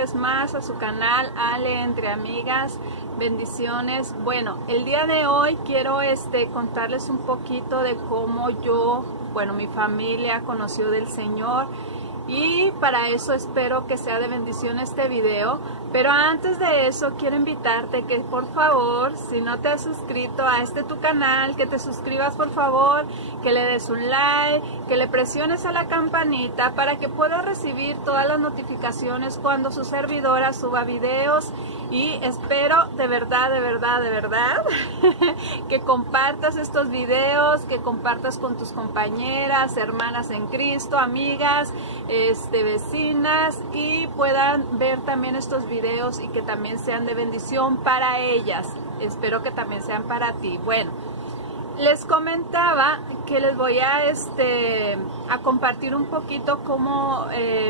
vez más a su canal Ale Entre Amigas. Bendiciones. Bueno, el día de hoy quiero contarles un poquito de cómo mi familia conoció del Señor, y para eso espero que sea de bendición este video. Pero antes de eso quiero invitarte que por favor, si no te has suscrito a tu canal, que te suscribas por favor, que le des un like, que le presiones a la campanita para que puedas recibir todas las notificaciones cuando su servidora suba videos. Y espero de verdad que compartas estos videos, que compartas con tus compañeras, hermanas en Cristo, amigas, vecinas, y puedan ver también estos videos y que también sean de bendición para ellas. Espero que también sean para ti. Bueno, les comentaba que les voy a compartir un poquito cómo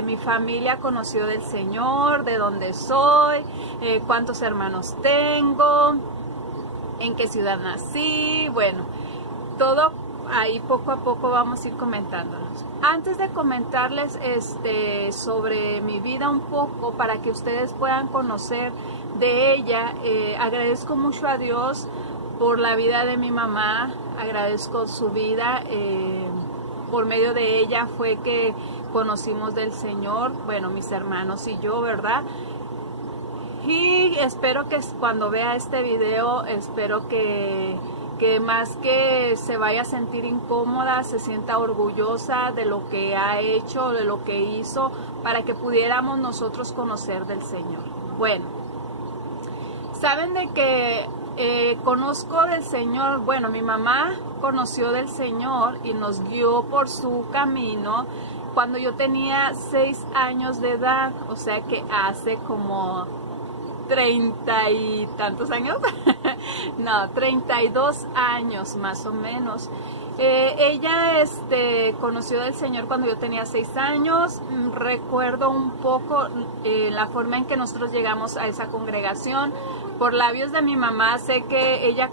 mi familia conoció del Señor, de dónde soy, cuántos hermanos tengo, en qué ciudad nací. Bueno, todo ahí poco a poco vamos a ir comentándonos. Antes de comentarles sobre mi vida un poco, para que ustedes puedan conocer de ella, agradezco mucho a Dios por la vida de mi mamá. Agradezco su vida. Por medio de ella fue que conocimos del Señor, bueno, mis hermanos y yo, ¿verdad? Y espero que cuando vea este video, espero que más que se vaya a sentir incómoda, se sienta orgullosa de lo que ha hecho, de lo que hizo, para que pudiéramos nosotros conocer del Señor. Bueno, saben de que conozco del Señor. Bueno, mi mamá conoció del Señor y nos guió por su camino cuando yo tenía 6 años de edad, o sea que hace como 30 y tantos años, no, 32 años más o menos. Ella conoció del Señor cuando yo tenía 6 años. Recuerdo un poco la forma en que nosotros llegamos a esa congregación. Por labios de mi mamá sé que ella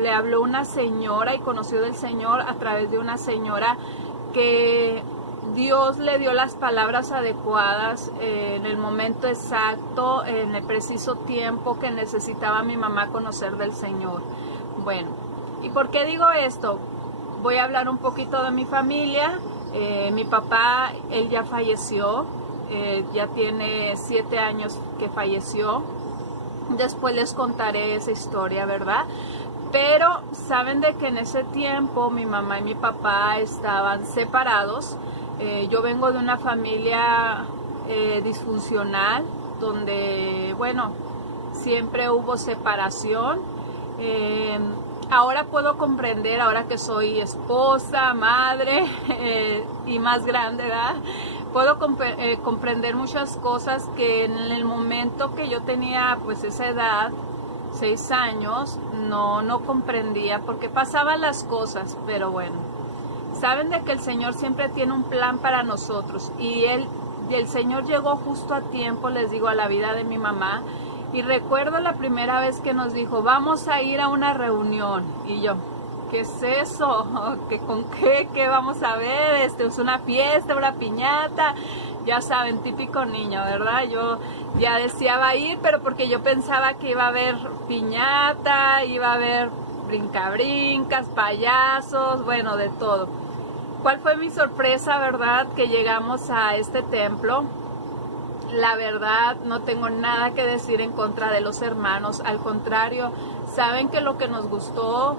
le habló una señora y conoció del Señor a través de una señora que Dios le dio las palabras adecuadas en el momento exacto, en el preciso tiempo que necesitaba mi mamá conocer del Señor. Bueno, ¿y por qué digo esto? Voy a hablar un poquito de mi familia. Mi papá, él ya falleció, ya tiene 7 años que falleció. Después les contaré esa historia, ¿verdad? Pero saben de que en ese tiempo mi mamá y mi papá estaban separados. Yo vengo de una familia disfuncional, donde, bueno, siempre hubo separación. Ahora puedo comprender, ahora que soy esposa, madre y más grande, ¿verdad? Puedo comprender muchas cosas que en el momento que yo tenía pues esa edad, 6 años, no comprendía porque pasaban las cosas. Pero bueno, saben de que el Señor siempre tiene un plan para nosotros, y el Señor llegó justo a tiempo, les digo, a la vida de mi mamá. Y recuerdo la primera vez que nos dijo, vamos a ir a una reunión. Y yo, ¿qué es eso? ¿Con qué? ¿Qué vamos a ver? ¿Es una fiesta, una piñata? Ya saben, típico niño, ¿verdad? Yo ya deseaba ir, pero porque yo pensaba que iba a haber piñata, iba a haber brincabrincas, payasos, bueno, de todo. ¿Cuál fue mi sorpresa, verdad? Que llegamos a este templo. La verdad, no tengo nada que decir en contra de los hermanos, al contrario, saben que lo que nos gustó,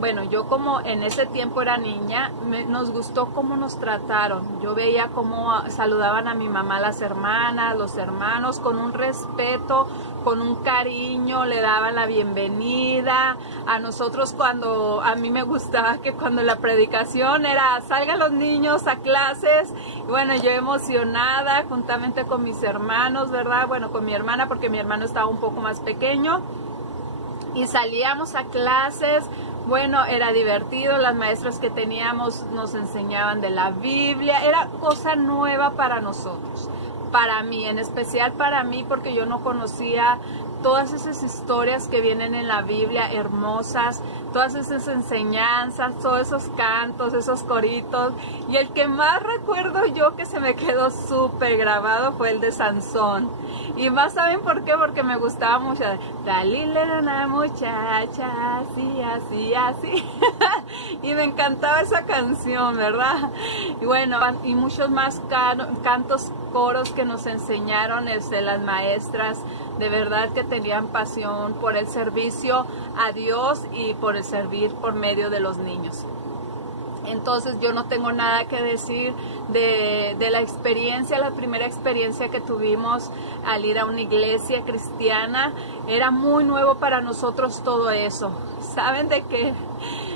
bueno, yo como en ese tiempo era niña, nos gustó cómo nos trataron. Yo veía cómo saludaban a mi mamá las hermanas, los hermanos, con un respeto, con un cariño, le daban la bienvenida. A nosotros a mí me gustaba que cuando la predicación era, salgan los niños a clases, y bueno, yo emocionada, juntamente con mis hermanos, ¿verdad? Bueno, con mi hermana, porque mi hermano estaba un poco más pequeño, y salíamos a clases. Bueno, era divertido, las maestras que teníamos nos enseñaban de la Biblia, era cosa nueva para nosotros, para mí, en especial para mí, porque yo no conocía todas esas historias que vienen en la Biblia, hermosas, todas esas enseñanzas, todos esos cantos, esos coritos. Y el que más recuerdo yo que se me quedó súper grabado fue el de Sansón. Y más, ¿saben por qué? Porque me gustaba mucho. Dalila era una muchacha, así, así, así. Y me encantaba esa canción, ¿verdad? Y bueno, y muchos más cantos, coros que nos enseñaron las maestras, de verdad que tenían pasión por el servicio a Dios y por el servir por medio de los niños. Entonces yo no tengo nada que decir de la experiencia, la primera experiencia que tuvimos al ir a una iglesia cristiana. Era muy nuevo para nosotros todo eso. ¿Saben de qué?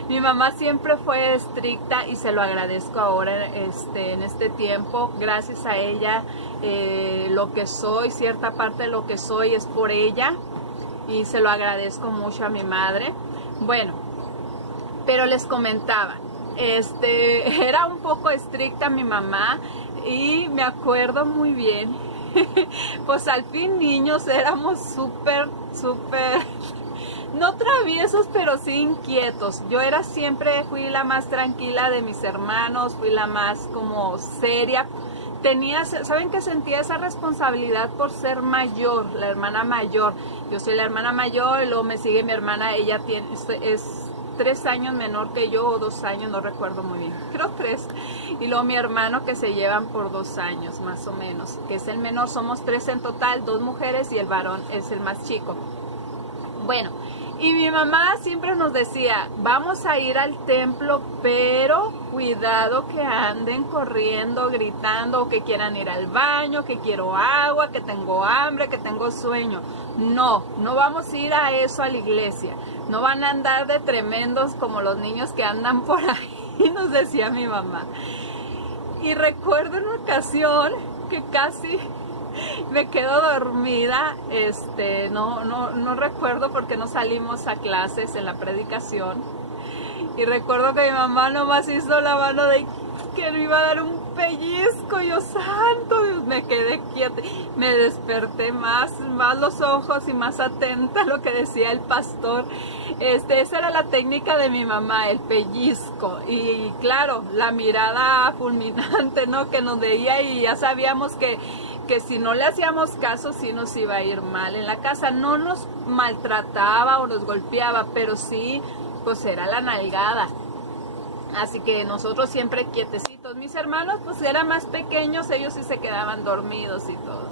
Mi mamá siempre fue estricta y se lo agradezco ahora en este tiempo. Gracias a ella, lo que soy, cierta parte de lo que soy es por ella y se lo agradezco mucho a mi madre. Bueno, pero les comentaba, era un poco estricta mi mamá y me acuerdo muy bien, pues al fin niños éramos súper no traviesos, pero sí inquietos. Yo fui la más tranquila de mis hermanos, fui la más como seria. ¿Saben que sentía esa responsabilidad por ser mayor, la hermana mayor? Yo soy la hermana mayor y luego me sigue mi hermana, ella es 3 años menor que yo, o 2 años, no recuerdo muy bien, creo 3. Y luego mi hermano, que se llevan por 2 años más o menos, que es el menor. Somos 3 en total, 2 mujeres y el varón es el más chico. Bueno, y mi mamá siempre nos decía, vamos a ir al templo, pero cuidado que anden corriendo, gritando, o que quieran ir al baño, que quiero agua, que tengo hambre, que tengo sueño. No vamos a ir a eso a la iglesia. No van a andar de tremendos como los niños que andan por ahí, nos decía mi mamá. Y recuerdo en una ocasión que casi me quedo dormida, no recuerdo porque no salimos a clases en la predicación. Y recuerdo que mi mamá nomás hizo la mano de que me iba a dar un pellizco. Yo, santo Dios, me quedé quieta. Me desperté más los ojos y más atenta a lo que decía el pastor. Esa era la técnica de mi mamá, el pellizco. Y claro, la mirada fulminante, ¿no?, que nos veía, y ya sabíamos que si no le hacíamos caso, sí nos iba a ir mal en la casa. No nos maltrataba o nos golpeaba, pero sí, pues era la nalgada. Así que nosotros siempre quietecitos. Mis hermanos pues eran más pequeños, ellos sí se quedaban dormidos y todo.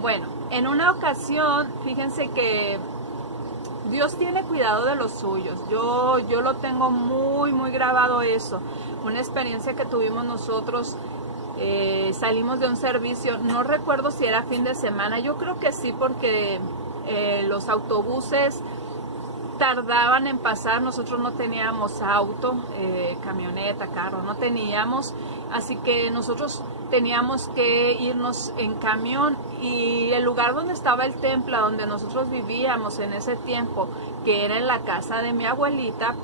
Bueno, en una ocasión, fíjense que Dios tiene cuidado de los suyos. Yo lo tengo muy grabado eso. Una experiencia que tuvimos nosotros. Salimos de un servicio, no recuerdo si era fin de semana, yo creo que sí, porque los autobuses tardaban en pasar. Nosotros no teníamos auto, camioneta, carro, no teníamos, así que nosotros teníamos que irnos en camión. Y el lugar donde estaba el templo, donde nosotros vivíamos en ese tiempo, que era en la casa de mi abuelita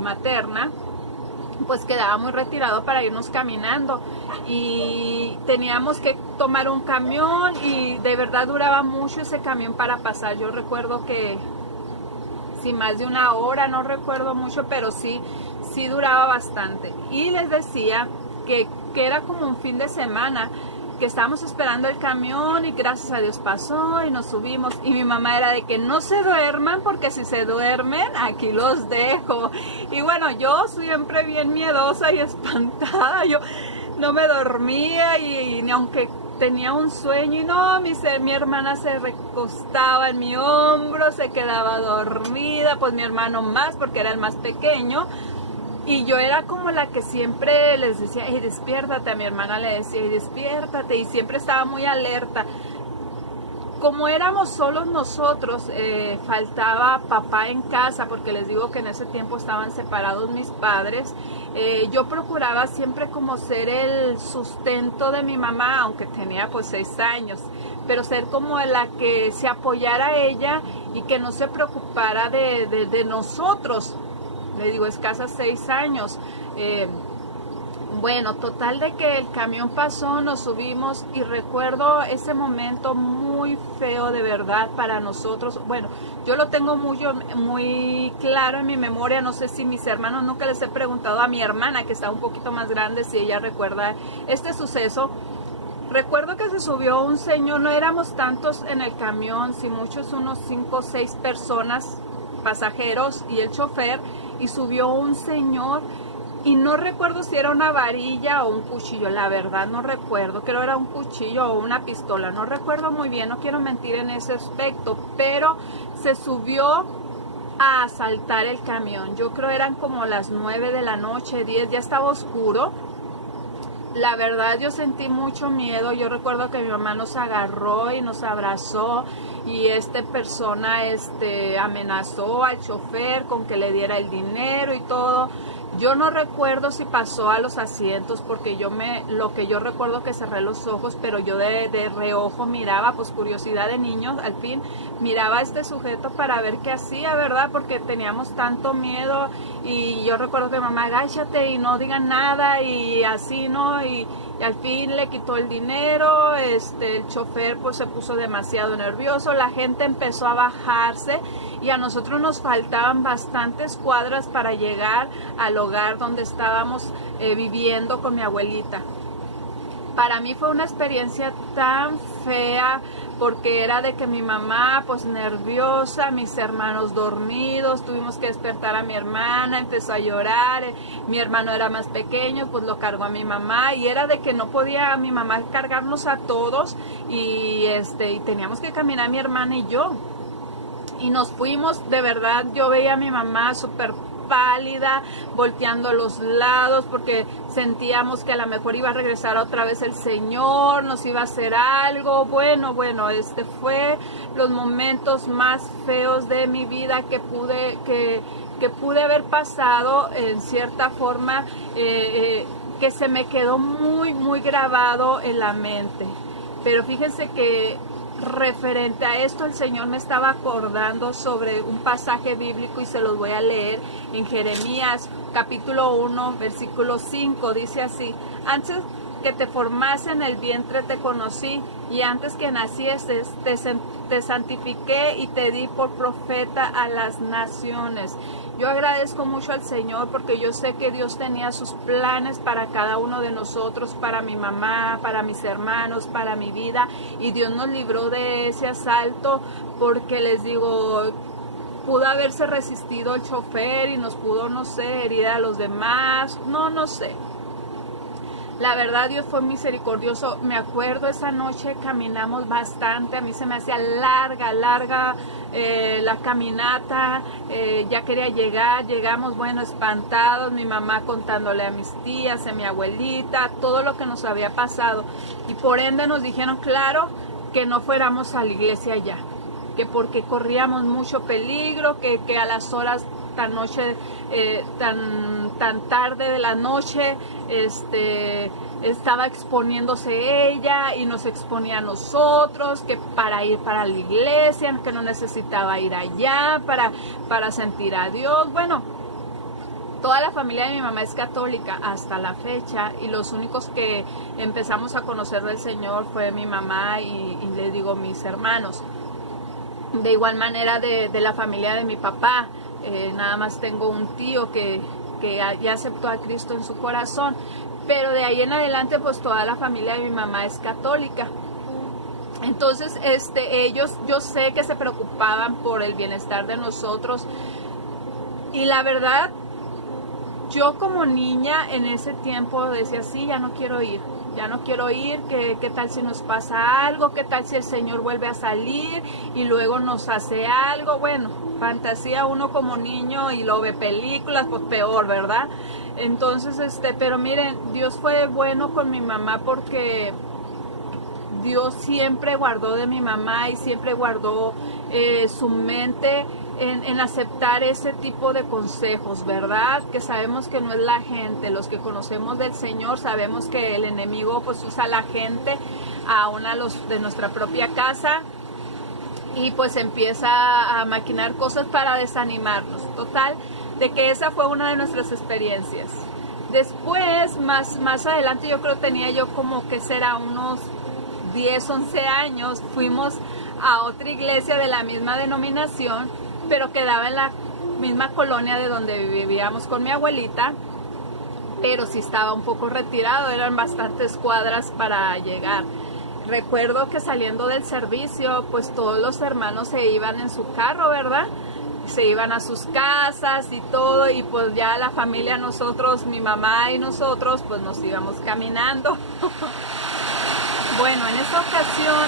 materna, pues quedaba muy retirado para irnos caminando, y teníamos que tomar un camión, y de verdad duraba mucho ese camión para pasar. Yo recuerdo que sí, más de 1 hora, no recuerdo mucho, pero sí duraba bastante. Y les decía que era como un fin de semana, que estábamos esperando el camión, y gracias a Dios pasó y nos subimos. Y mi mamá era de que no se duerman, porque si se duermen, aquí los dejo. Y bueno, yo siempre bien miedosa y espantada, yo no me dormía, y ni aunque tenía un sueño, y no, mi hermana se recostaba en mi hombro, se quedaba dormida, pues mi hermano más, porque era el más pequeño. Y yo era como la que siempre les decía, hey, despiértate. A mi hermana le decía, hey, despiértate. Y siempre estaba muy alerta. Como éramos solos nosotros, faltaba papá en casa, porque les digo que en ese tiempo estaban separados mis padres. Yo procuraba siempre como ser el sustento de mi mamá, aunque tenía pues 6 años. Pero ser como la que se apoyara a ella y que no se preocupara de nosotros. Le digo, escasas 6 años, Bueno, total de que el camión pasó, nos subimos y recuerdo ese momento muy feo de verdad para nosotros. Bueno, yo lo tengo muy claro en mi memoria, no sé si mis hermanos, nunca les he preguntado a mi hermana que está un poquito más grande si ella recuerda este suceso. Recuerdo que se subió un señor, no éramos tantos en el camión, si muchos unos 5 o 6 personas, pasajeros y el chofer, y subió un señor. Y no recuerdo si era una varilla o un cuchillo, la verdad no recuerdo, creo era un cuchillo o una pistola, no recuerdo muy bien, no quiero mentir en ese aspecto, pero se subió a asaltar el camión. Yo creo eran como las 9 de la noche, 10, ya estaba oscuro. La verdad yo sentí mucho miedo. Yo recuerdo que mi mamá nos agarró y nos abrazó y esta persona amenazó al chofer con que le diera el dinero y todo. Yo no recuerdo si pasó a los asientos porque lo que yo recuerdo que cerré los ojos, pero yo de reojo miraba, pues curiosidad de niños, al fin miraba a este sujeto para ver qué hacía, ¿verdad? Porque teníamos tanto miedo y yo recuerdo que mamá, agáchate y no digan nada y así, ¿no? Y al fin le quitó el dinero, el chofer pues se puso demasiado nervioso, la gente empezó a bajarse y a nosotros nos faltaban bastantes cuadras para llegar al hogar donde estábamos viviendo con mi abuelita. Para mí fue una experiencia tan fea porque era de que mi mamá pues nerviosa, mis hermanos dormidos, tuvimos que despertar a mi hermana, empezó a llorar, mi hermano era más pequeño, pues lo cargó a mi mamá y era de que no podía mi mamá cargarnos a todos y teníamos que caminar mi hermana y yo. Y nos fuimos, de verdad, yo veía a mi mamá súper pálida, volteando a los lados, porque sentíamos que a lo mejor iba a regresar otra vez el Señor, nos iba a hacer algo. Bueno, fue los momentos más feos de mi vida que pude haber pasado en cierta forma, que se me quedó muy, muy grabado en la mente. Pero fíjense que referente a esto el Señor me estaba acordando sobre un pasaje bíblico y se los voy a leer en Jeremías capítulo 1 versículo 5, dice así: antes que te formase en el vientre te conocí y antes que nacieses te santifiqué y te di por profeta a las naciones. Yo agradezco mucho al Señor porque yo sé que Dios tenía sus planes para cada uno de nosotros, para mi mamá, para mis hermanos, para mi vida, y Dios nos libró de ese asalto porque les digo, pudo haberse resistido el chofer y nos pudo, no sé, herir a los demás, no sé. La verdad Dios fue misericordioso. Me acuerdo esa noche caminamos bastante, a mí se me hacía larga la caminata, ya quería llegar, llegamos, bueno, espantados, mi mamá contándole a mis tías, a mi abuelita, todo lo que nos había pasado. Y por ende nos dijeron, claro, que no fuéramos a la iglesia ya, que porque corríamos mucho peligro, que a las horas tan tarde de la noche estaba exponiéndose ella y nos exponía a nosotros, que para ir para la iglesia, que no necesitaba ir allá para sentir a Dios. Bueno, toda la familia de mi mamá es católica hasta la fecha y los únicos que empezamos a conocer del Señor fue mi mamá y les digo mis hermanos. De igual manera de la familia de mi papá. Nada más tengo un tío que ya aceptó a Cristo en su corazón, pero de ahí en adelante pues toda la familia de mi mamá es católica. Entonces ellos, yo sé que se preocupaban por el bienestar de nosotros y la verdad yo como niña en ese tiempo decía, sí, ya no quiero ir, ¿qué tal si nos pasa algo? ¿Qué tal si el Señor vuelve a salir y luego nos hace algo? Bueno, fantasía uno como niño y lo ve películas, pues peor, ¿verdad? Entonces, pero miren, Dios fue bueno con mi mamá porque Dios siempre guardó de mi mamá y siempre guardó su mente en aceptar ese tipo de consejos, ¿verdad? Que sabemos que no es la gente, los que conocemos del Señor sabemos que el enemigo pues usa a la gente, aún a los de nuestra propia casa, y pues empieza a maquinar cosas para desanimarnos. Total, de que esa fue una de nuestras experiencias. Después, más adelante, yo creo tenía yo como que será unos 10, 11 años, fuimos a otra iglesia de la misma denominación, pero quedaba en la misma colonia de donde vivíamos con mi abuelita, pero sí estaba un poco retirado, eran bastantes cuadras para llegar. Recuerdo que saliendo del servicio, pues todos los hermanos se iban en su carro, ¿verdad? Se iban a sus casas y todo, y pues ya la familia, nosotros, mi mamá y nosotros, pues nos íbamos caminando. Bueno, en esa ocasión,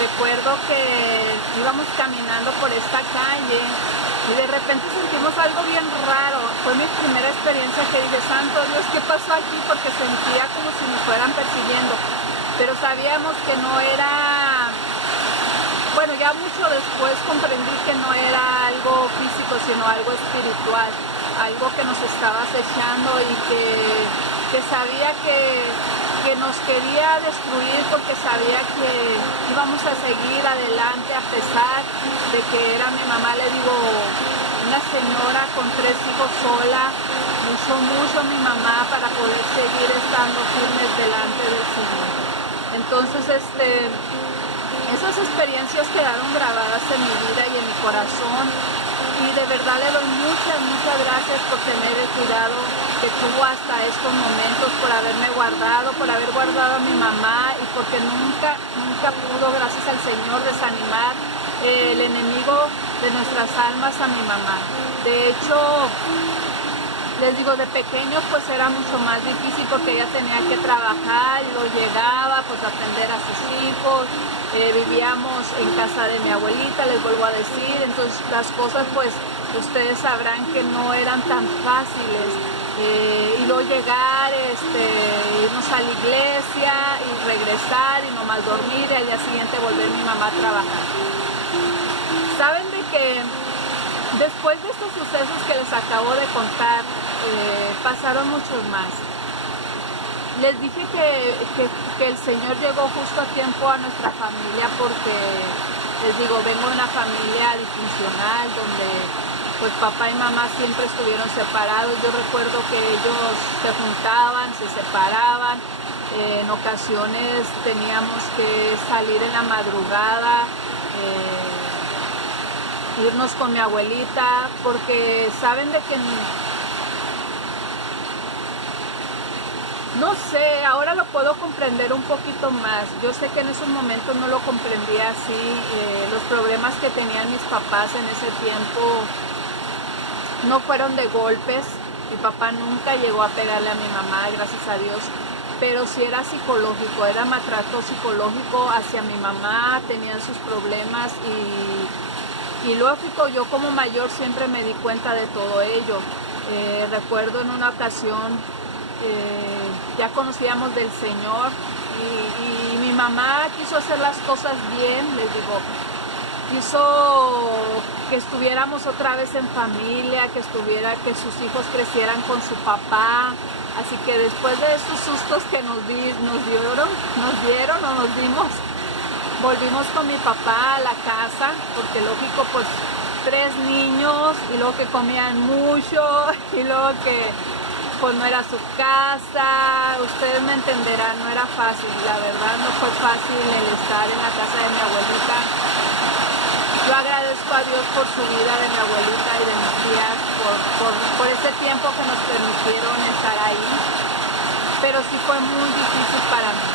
recuerdo que íbamos caminando por esta calle y de repente sentimos algo bien raro. Fue mi primera experiencia que dije, santo Dios, ¿qué pasó aquí? Porque sentía como si me fueran persiguiendo, pero sabíamos que no era... Bueno, ya mucho después comprendí que no era algo físico, sino algo espiritual, algo que nos estaba acechando y que sabía que nos quería destruir, porque sabía que íbamos a seguir adelante a pesar de que era mi mamá, le digo, una señora con 3 hijos sola, mucho mi mamá para poder seguir estando firmes delante del Señor. Entonces, esas experiencias quedaron grabadas en mi vida y en mi corazón, y de verdad le doy muchas gracias por tener el cuidado que tuvo hasta estos momentos, por haberme guardado, por haber guardado a mi mamá, y porque nunca pudo, gracias al Señor, desanimar el enemigo de nuestras almas a mi mamá. De hecho, les digo, de pequeños pues era mucho más difícil porque ella tenía que trabajar y luego llegaba pues a atender a sus hijos. Vivíamos en casa de mi abuelita, les vuelvo a decir, entonces las cosas pues ustedes sabrán que no eran tan fáciles. Y luego llegar, irnos a la iglesia y regresar y nomás dormir, y al día siguiente volver mi mamá a trabajar. Saben de que después de estos sucesos que les acabo de contar, pasaron muchos más. Les dije que el Señor llegó justo a tiempo a nuestra familia, porque les digo, vengo de una familia disfuncional donde pues papá y mamá siempre estuvieron separados. Yo recuerdo que ellos se juntaban, se separaban, en ocasiones teníamos que salir en la madrugada, irnos con mi abuelita, porque saben de que no sé, ahora lo puedo comprender un poquito más. Yo sé que en esos momentos no lo comprendía así. Los problemas que tenían mis papás en ese tiempo no fueron de golpes. Mi papá nunca llegó a pegarle a mi mamá, gracias a Dios, pero sí era psicológico, era maltrato psicológico hacia mi mamá, tenían sus problemas, y lógico, yo como mayor siempre me di cuenta de todo ello. Recuerdo en una ocasión, ya conocíamos del Señor, y mi mamá quiso hacer las cosas bien, les digo, quiso que estuviéramos otra vez en familia, que sus hijos crecieran con su papá. Así que después de esos sustos que nos dimos, volvimos con mi papá a la casa, porque lógico, pues 3 niños, y luego que comían mucho, y luego que pues no era su casa. Ustedes me entenderán, no era fácil, la verdad no fue fácil el estar en la casa de mi abuelita. Yo agradezco a Dios por su vida de mi abuelita y de mis tías, por ese tiempo que nos permitieron estar ahí, pero sí fue muy difícil para mí.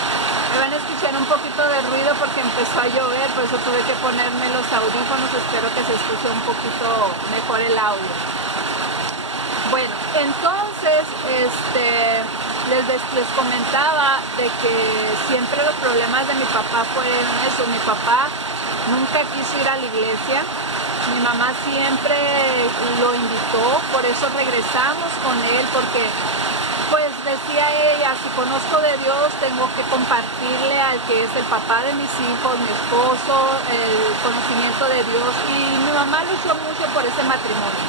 Me van a escuchar un poquito de ruido porque empezó a llover, por eso tuve que ponerme los audífonos. Espero que se escuche un poquito mejor el audio. Bueno, entonces les comentaba de que siempre los problemas de mi papá fueron eso. Mi papá nunca quiso ir a la iglesia, mi mamá siempre lo invitó, por eso regresamos con él, porque pues decía ella, si conozco de Dios tengo que compartirle al que es el papá de mis hijos, mi esposo, el conocimiento de Dios, y mi mamá luchó mucho por ese matrimonio.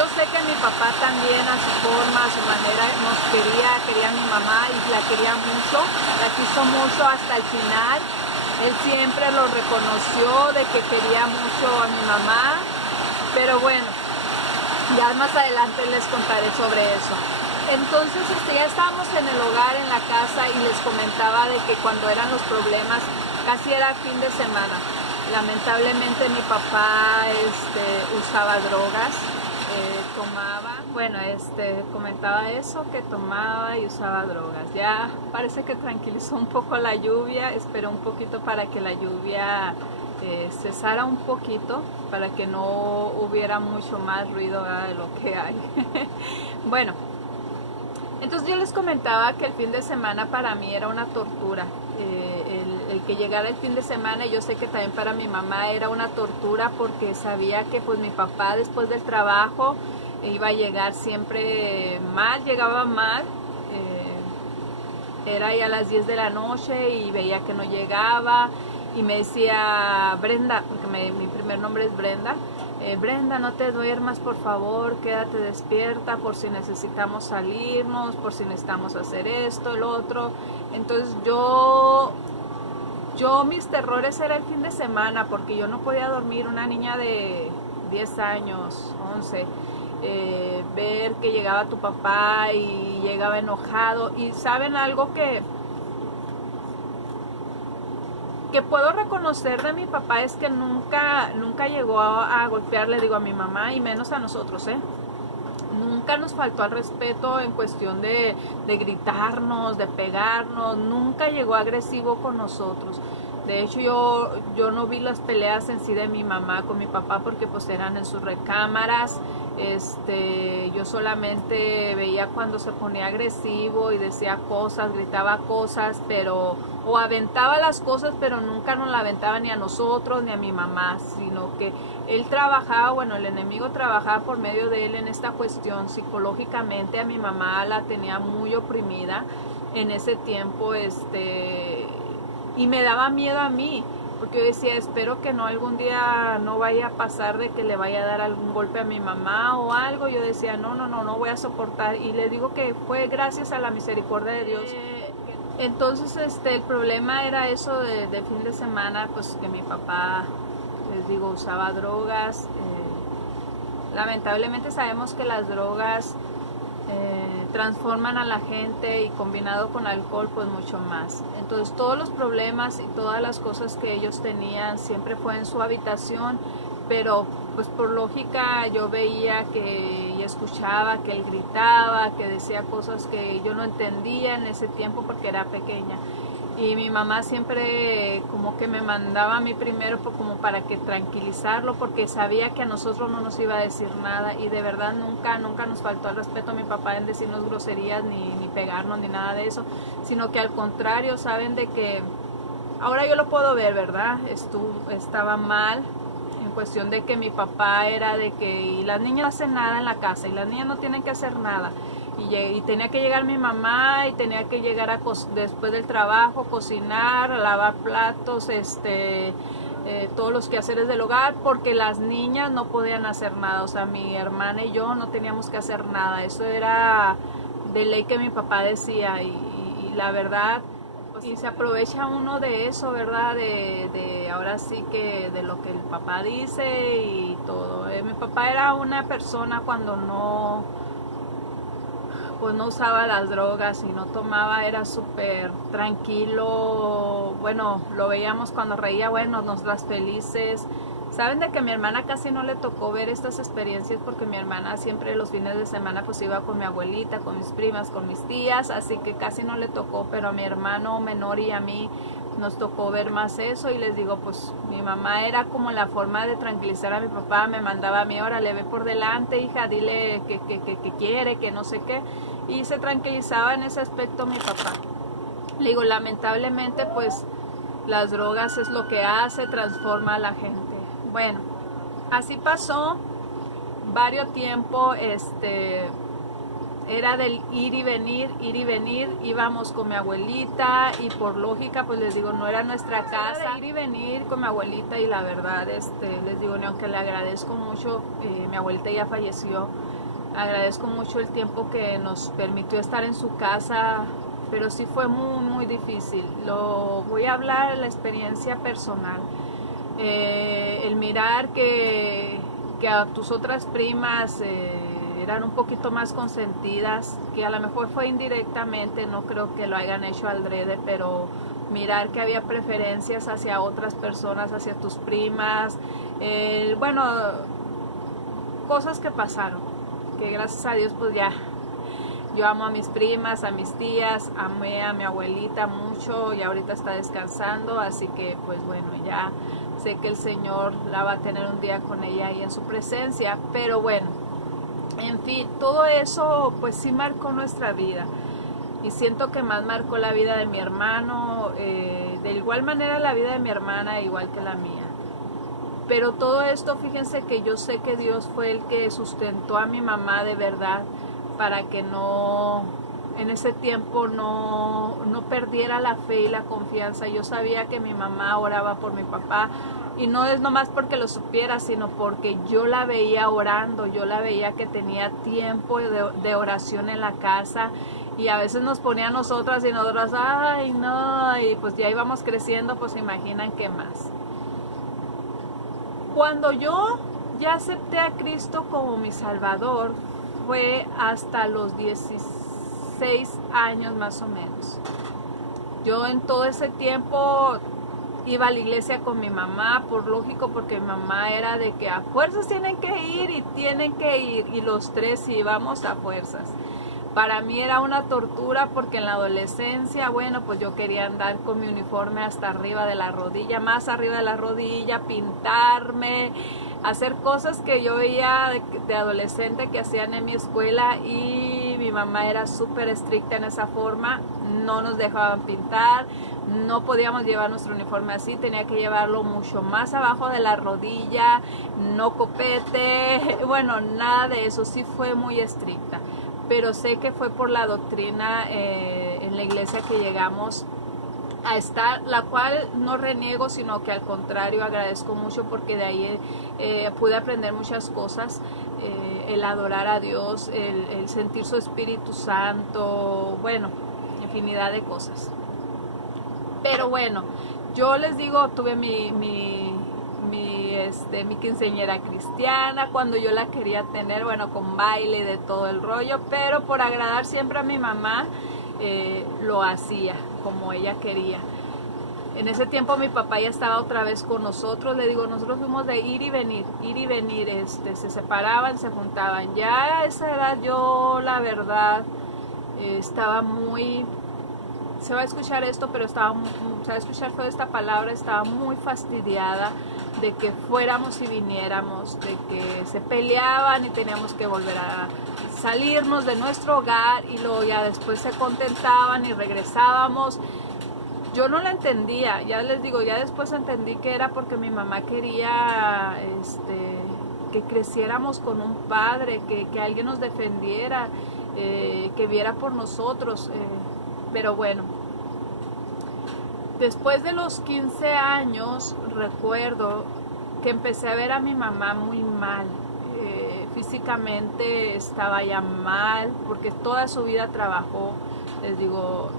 Yo sé que mi papá también, a su forma, a su manera, nos quería a mi mamá y la quería mucho, la quiso mucho hasta el final. Él siempre lo reconoció de que quería mucho a mi mamá, pero bueno, Ya más adelante les contaré sobre eso. Entonces ya estábamos en el hogar, en la casa, y les comentaba de que cuando eran los problemas, casi era fin de semana. Lamentablemente mi papá usaba drogas, tomaba, bueno, comentaba eso, que tomaba y usaba drogas. Ya parece que tranquilizó un poco la lluvia, esperó un poquito para que la lluvia cesara un poquito, para que no hubiera mucho más ruido, ¿verdad?, de lo que hay. Bueno, entonces yo les comentaba que el fin de semana para mí era una tortura. El que llegara el fin de semana, y yo sé que también para mi mamá era una tortura, porque sabía que pues mi papá después del trabajo iba a llegar siempre mal, llegaba mal, era ya a las 10 de la noche y veía que no llegaba, y me decía: Brenda, porque mi primer nombre es Brenda, Brenda, no te duermas, por favor, quédate despierta por si necesitamos salirnos, por si necesitamos hacer esto, el otro. Entonces yo mis terrores era el fin de semana, porque yo no podía dormir. Una niña de 10 años, 11, ver que llegaba tu papá y llegaba enojado. Y ¿saben algo que puedo reconocer de mi papá? Es que nunca llegó a golpearle, digo, a mi mamá, y menos a nosotros, Nunca nos faltó al respeto en cuestión de gritarnos, de pegarnos. Nunca llegó agresivo con nosotros. De hecho, yo no vi las peleas en sí de mi mamá con mi papá, porque pues eran en sus recámaras. Yo solamente veía cuando se ponía agresivo y decía cosas, gritaba cosas, o aventaba las cosas, pero nunca nos la aventaba ni a nosotros ni a mi mamá, sino que él trabajaba, bueno, el enemigo trabajaba por medio de él en esta cuestión. Psicológicamente a mi mamá la tenía muy oprimida en ese tiempo, y me daba miedo a mí, porque yo decía: espero que no algún día no vaya a pasar de que le vaya a dar algún golpe a mi mamá o algo. Yo decía: no voy a soportar. Y le digo que fue gracias a la misericordia de Dios. Entonces el problema era eso de fin de semana, pues que mi papá, les digo, usaba drogas. Lamentablemente sabemos que las drogas transforman a la gente, y combinado con alcohol pues mucho más. Entonces todos los problemas y todas las cosas que ellos tenían siempre fue en su habitación, pero pues por lógica yo veía y escuchaba que él gritaba, que decía cosas que yo no entendía en ese tiempo porque era pequeña. Y mi mamá siempre como que me mandaba a mí primero como para que tranquilizarlo, porque sabía que a nosotros no nos iba a decir nada. Y de verdad nunca nos faltó el respeto a mi papá en decirnos groserías, ni pegarnos, ni nada de eso, sino que al contrario, saben de que ahora yo lo puedo ver, ¿verdad? Estaba mal en cuestión de que mi papá era de que y las niñas no hacen nada en la casa, y las niñas no tienen que hacer nada. Y tenía que llegar mi mamá, y tenía que llegar después del trabajo, cocinar, lavar platos, todos los quehaceres del hogar, porque las niñas no podían hacer nada. O sea, mi hermana y yo no teníamos que hacer nada. Eso era de ley que mi papá decía, y la verdad, pues, y se aprovecha uno de eso, ¿verdad? De ahora sí que de lo que el papá dice y todo. Mi papá era una persona cuando pues no usaba las drogas y no tomaba, era súper tranquilo. Bueno, lo veíamos cuando reía, bueno, nos las felices. Saben de que a mi hermana casi no le tocó ver estas experiencias, porque mi hermana siempre los fines de semana pues iba con mi abuelita, con mis primas, con mis tías, así que casi no le tocó, pero a mi hermano menor y a mí nos tocó ver más eso. Y les digo, pues mi mamá era como la forma de tranquilizar a mi papá. Me mandaba a mí: órale, ve por delante, hija, dile que quiere, que no sé qué. Y se tranquilizaba en ese aspecto mi papá. Le digo, lamentablemente pues las drogas es lo que hace, transforma a la gente. Bueno, así pasó varios tiempo. Era del ir y venir, íbamos con mi abuelita, y por lógica, pues les digo, no era nuestra casa. Era de ir y venir con mi abuelita, y la verdad, les digo, aunque le agradezco mucho, mi abuelita ya falleció, agradezco mucho el tiempo que nos permitió estar en su casa, pero sí fue muy, muy difícil. Lo voy a hablar de la experiencia personal. El mirar que que a tus otras primas eran un poquito más consentidas, que a lo mejor fue indirectamente, no creo que lo hayan hecho adrede, pero mirar que había preferencias hacia otras personas, hacia tus primas, bueno, cosas que pasaron, que gracias a Dios pues ya, yo amo a mis primas, a mis tías, amé a mi abuelita mucho y ahorita está descansando, así que pues bueno, ya sé que el Señor la va a tener un día con ella ahí en su presencia, pero bueno, en fin, todo eso pues sí marcó nuestra vida y siento que más marcó la vida de mi hermano, de igual manera la vida de mi hermana igual que la mía. Pero todo esto, fíjense que yo sé que Dios fue el que sustentó a mi mamá de verdad para que no, en ese tiempo no perdiera la fe y la confianza. Yo sabía que mi mamá oraba por mi papá y no es nomás porque lo supiera, sino porque yo la veía orando, yo la veía que tenía tiempo de oración en la casa y a veces nos ponía a nosotras y nosotras, ay no, y pues ya íbamos creciendo, pues imaginan qué más. Cuando yo ya acepté a Cristo como mi Salvador, fue hasta los 16 años más o menos. Yo en todo ese tiempo iba a la iglesia con mi mamá, por lógico, porque mi mamá era de que a fuerzas tienen que ir y los tres íbamos a fuerzas. Para mí era una tortura porque en la adolescencia, bueno, pues yo quería andar con mi uniforme hasta arriba de la rodilla, más arriba de la rodilla, pintarme, hacer cosas que yo veía de adolescente que hacían en mi escuela y mi mamá era súper estricta en esa forma, no nos dejaban pintar, no podíamos llevar nuestro uniforme así, tenía que llevarlo mucho más abajo de la rodilla, no copete, bueno, nada de eso, sí fue muy estricta. Pero sé que fue por la doctrina en la iglesia que llegamos a estar, la cual no reniego, sino que al contrario agradezco mucho porque de ahí pude aprender muchas cosas, el adorar a Dios, el sentir su Espíritu Santo, bueno, infinidad de cosas. Pero bueno, yo les digo, tuve mi quinceañera cristiana cuando yo la quería tener, bueno, con baile de todo el rollo, pero por agradar siempre a mi mamá lo hacía como ella quería. En ese tiempo mi papá ya estaba otra vez con nosotros, le digo, nosotros fuimos de ir y venir, se separaban, se juntaban. Ya a esa edad yo la verdad estaba muy, se va a escuchar esto, pero se va a escuchar toda esta palabra, estaba muy fastidiada de que fuéramos y viniéramos, de que se peleaban y teníamos que volver a salirnos de nuestro hogar y luego ya después se contentaban y regresábamos. Yo no la entendía, ya les digo, ya después entendí que era porque mi mamá quería que creciéramos con un padre, que alguien nos defendiera, que viera por nosotros, pero bueno. Después de los 15 años, recuerdo que empecé a ver a mi mamá muy mal. Físicamente estaba ya mal, porque toda su vida trabajó. Les digo,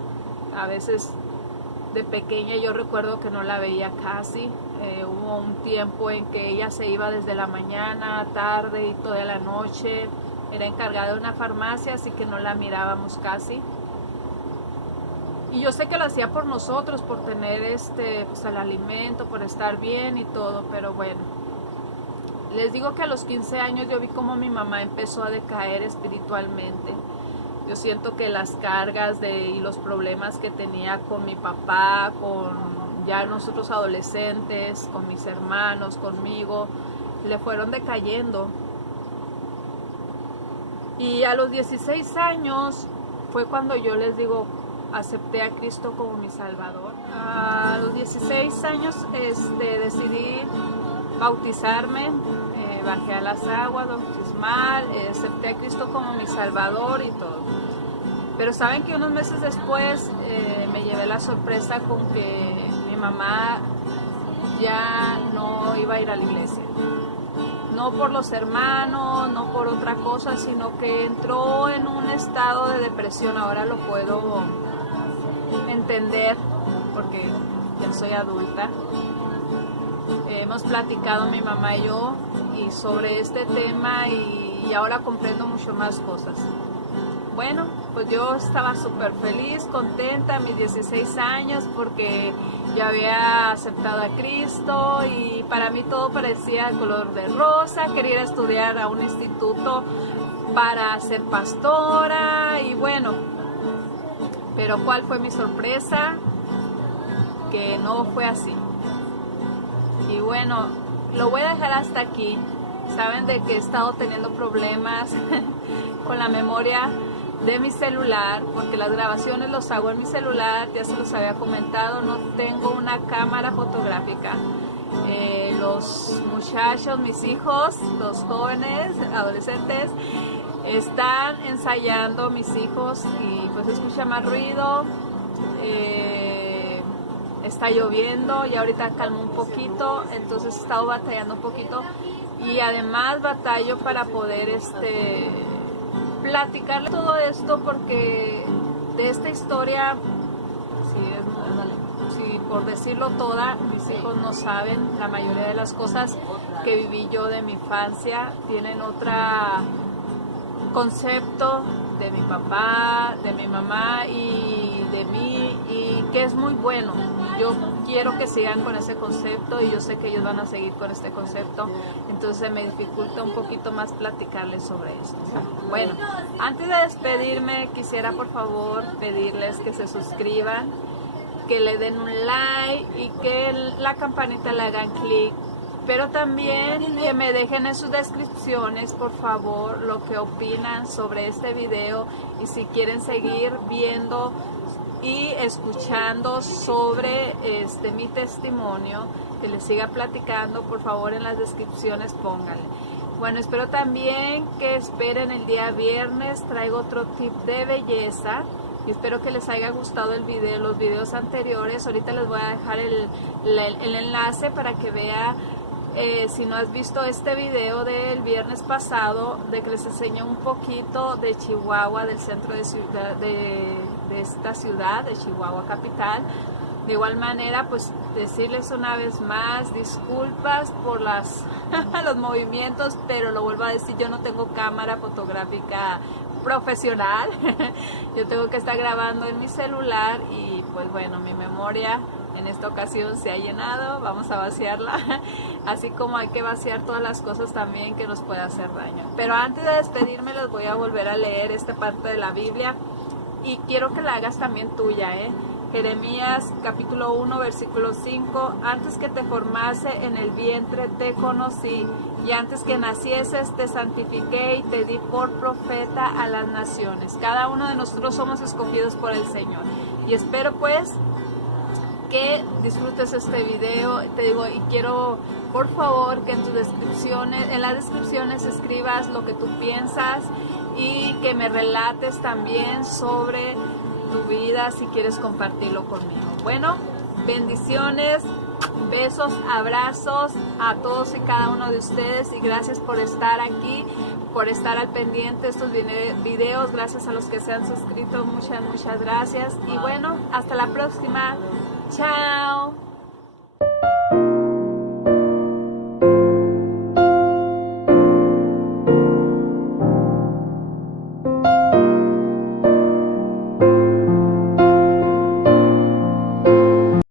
a veces de pequeña yo recuerdo que no la veía casi. Hubo un tiempo en que ella se iba desde la mañana, tarde y toda la noche. Era encargada de una farmacia, así que no la mirábamos casi. Y yo sé que lo hacía por nosotros, por tener pues el alimento, por estar bien y todo, pero bueno. Les digo que a los 15 años yo vi cómo mi mamá empezó a decaer espiritualmente. Yo siento que las cargas y los problemas que tenía con mi papá, con ya nosotros adolescentes, con mis hermanos, conmigo, le fueron decayendo. Y a los 16 años fue cuando yo les digo, acepté a Cristo como mi Salvador. A los 16 años decidí bautizarme, bajé a las aguas, bautismal, acepté a Cristo como mi Salvador y todo. Pero saben que unos meses después me llevé la sorpresa con que mi mamá ya no iba a ir a la iglesia. No por los hermanos, no por otra cosa, sino que entró en un estado de depresión. Ahora lo puedo entender porque ya soy adulta. hemos platicado mi mamá y yo y sobre este tema y ahora comprendo mucho más cosas. Bueno, pues yo estaba súper feliz, contenta a mis 16 años porque ya había aceptado a Cristo y para mí todo parecía color de rosa. Quería ir a estudiar a un instituto para ser pastora y bueno, pero ¿cuál fue mi sorpresa? Que no fue así. Y bueno, lo voy a dejar hasta aquí. Saben de que he estado teniendo problemas con la memoria de mi celular, porque las grabaciones los hago en mi celular, ya se los había comentado, no tengo una cámara fotográfica. Los muchachos, mis hijos, los jóvenes, adolescentes, están ensayando, mis hijos, y pues escucha más ruido, está lloviendo y ahorita calmó un poquito, entonces he estado batallando un poquito y además batallo para poder platicarle todo esto porque de esta historia, si por decirlo toda, mis hijos no saben la mayoría de las cosas que viví yo de mi infancia, tienen otro concepto de mi papá, de mi mamá y de mí, y que es muy bueno. Yo quiero que sigan con ese concepto y yo sé que ellos van a seguir con este concepto, entonces me dificulta un poquito más platicarles sobre esto. Bueno, antes de despedirme quisiera por favor pedirles que se suscriban, que le den un like y que la campanita le hagan clic, pero también que me dejen en sus descripciones por favor lo que opinan sobre este video y si quieren seguir viendo y escuchando sobre mi testimonio, que les siga platicando, por favor en las descripciones pónganle. Bueno, espero también que esperen el día viernes, traigo otro tip de belleza y espero que les haya gustado el video, los videos anteriores. Ahorita les voy a dejar el enlace para que vea. Si no has visto este video del viernes pasado, de que les enseñé un poquito de Chihuahua, del centro de esta ciudad, de Chihuahua capital. De igual manera, pues decirles una vez más, disculpas por los movimientos, pero lo vuelvo a decir, yo no tengo cámara fotográfica profesional. Yo tengo que estar grabando en mi celular y pues bueno, mi memoria en esta ocasión se ha llenado, vamos a vaciarla, así como hay que vaciar todas las cosas también que nos puede hacer daño. Pero antes de despedirme les voy a volver a leer esta parte de la Biblia y quiero que la hagas también tuya, Jeremías capítulo 1 versículo 5, antes que te formase en el vientre te conocí y antes que nacieses te santifiqué y te di por profeta a las naciones. Cada uno de nosotros somos escogidos por el Señor y espero pues que disfrutes este video, te digo, y quiero por favor que en las descripciones escribas lo que tú piensas y que me relates también sobre tu vida si quieres compartirlo conmigo. Bueno, bendiciones, besos, abrazos a todos y cada uno de ustedes y gracias por estar aquí, por estar al pendiente de estos videos, gracias a los que se han suscrito, muchas gracias y bueno, hasta la próxima. Chao.